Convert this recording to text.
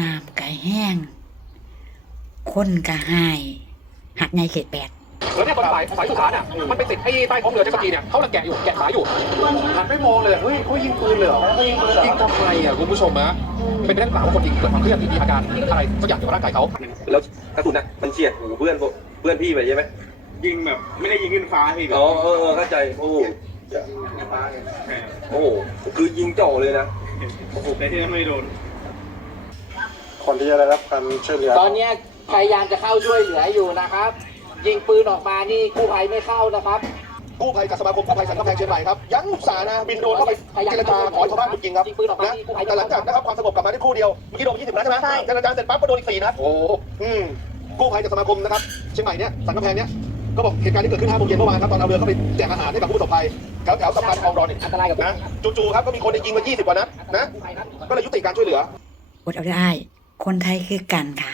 น้ำกะแห้งคนกะหายหัดใหญ่เขต8แล้วเนี่ยตอนสายสุขาเนี่ยมันไปติดไอ้ใต้ท้องเรือเจ็ตสกีเนี่ยเขากำลังแกะสายอยู่หันไม่มองเลยเฮ้ยเขายิงปืนเลยเหรอยิงทำไมอ่ะคุณผู้ชมนะเป็นไปได้หรือเปล่าว่าคนยิงเกิดความเครียดมีอาการอะไรสักอย่างเกี่ยวกับร่างกายเขาแล้วกระสุนน่ะมันเฉียดหูเพื่อนพี่ไปใช่ไหมยิงแบบไม่ได้ยิงขึ้นฟ้าพี่แบบอ๋อเข้าใจโอ้โหคือยิงจ่อเลยนะโอ้โหแต่ที่นั่นไม่โดนคนที่จะได้รับการช่วยเหลือตอนนี้พยายามจะเข้าช่วยเหลืออยู่นะครับยิงปืนออกมานี่กู้ภัยไม่เข้านะครับกู้ภัยจากสมาคมกู้ภัยสันกำแพงเชียงใหม่ครับยังอุตส่าห์นะบินโดรนเข้าไปเจรจาขอชาวบ้านหยุดยิงครับนะแต่หลังจากนะครับความสงบกลับมาได้ครู่เดียวเมื่อกี้โดน20 นัดใช่ไหมเจรจาเสร็จปั๊บก็โดนอีก4 นัดโอ้กู้ภัยจากสมาคมนะครับเชียงใหม่เนี่ยสันกำแพงเนี่ยก็บอกเหตุการณ์ที่เกิดขึ้น5 โมงเย็นเมื่อวานครับตอนเอาเรือเข้าไปแจกอาหารให้กับผู้ประสบภัยแถวสะพานคลองรอนอันตรายกับนะจู่ๆครับก็มีคนยิงมา20 กว่านัดนะก็เลยยุติการช่วยเหลืออดเอาได้คนไทยคือกันค่ะ